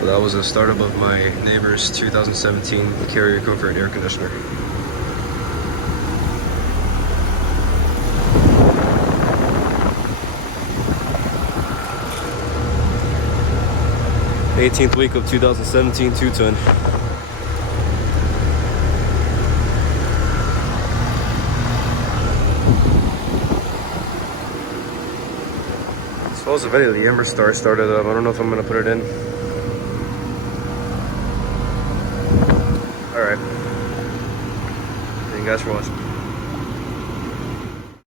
So that was a startup of my neighbor's 2017 Carrier Comfort air conditioner. '18th week of 2017 2-ton. Supposedly the Emerstar started up. I don't know if I'm gonna put it in. Alright. Thank you guys for watching.